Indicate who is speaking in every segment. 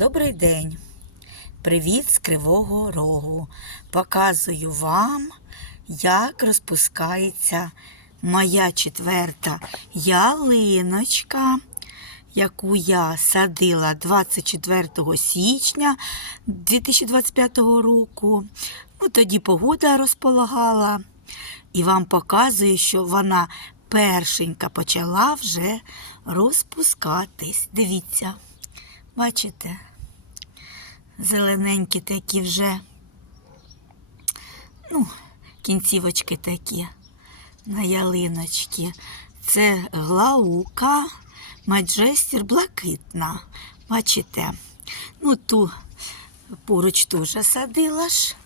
Speaker 1: Добрий день! Привіт з Кривого Рогу. Показую вам, як розпускається моя четверта ялиночка, яку я садила 24 січня 2025 року. Ну, тоді погода розполагала. І вам показую, що вона першенька почала вже розпускатись. Дивіться. Бачите? Зелененькі такі вже, ну, кінцівочки такі на ялиночки. Це глаука, маджестір блакитна. Бачите? Ну, ту поруч теж садила ж.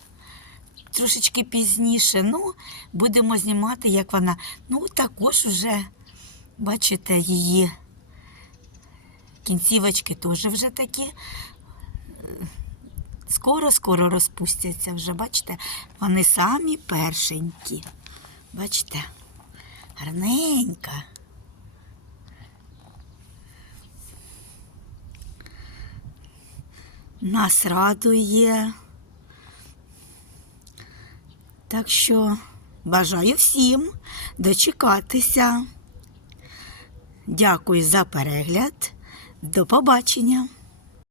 Speaker 1: Трошечки пізніше. Ну, будемо знімати, як вона. Ну, також вже, бачите, її кінцівочки теж вже такі. Скоро-скоро розпустяться вже, бачите, вони самі першенькі. Бачите, гарненька. Нас радує. Так що бажаю всім дочекатися. Дякую за перегляд. До побачення!